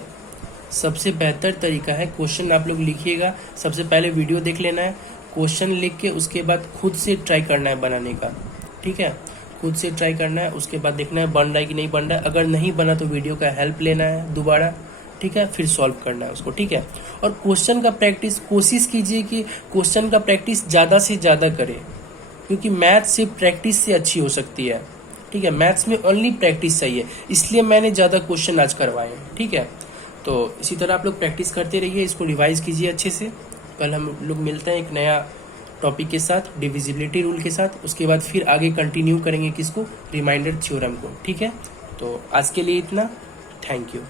सबसे बेहतर तरीका है, क्वेश्चन आप लोग लिखिएगा, सबसे पहले वीडियो देख लेना है, क्वेश्चन लिख के उसके बाद खुद से ट्राई करना है बनाने का। ठीक है, खुद से ट्राई करना है, उसके बाद देखना है बन रहा है कि नहीं बन रहा है। अगर नहीं बना तो वीडियो का हेल्प लेना है दोबारा। ठीक है, फिर सॉल्व करना है उसको। ठीक है, और क्वेश्चन का प्रैक्टिस कोशिश कीजिए कि क्वेश्चन का प्रैक्टिस ज़्यादा से ज़्यादा करें, क्योंकि मैथ सिर्फ प्रैक्टिस से अच्छी हो सकती है। ठीक है, मैथ्स में ओनली प्रैक्टिस चाहिए, इसलिए मैंने ज़्यादा क्वेश्चन आज करवाए हैं। ठीक है, तो इसी तरह आप लोग प्रैक्टिस करते रहिए, इसको रिवाइज कीजिए अच्छे से। कल हम लोग मिलते हैं एक नया टॉपिक के साथ, डिविजिबिलिटी रूल के साथ। उसके बाद फिर आगे कंटिन्यू करेंगे किसको, रिमाइंडर थ्योरम को। ठीक है, तो आज के लिए इतना, थैंक यू।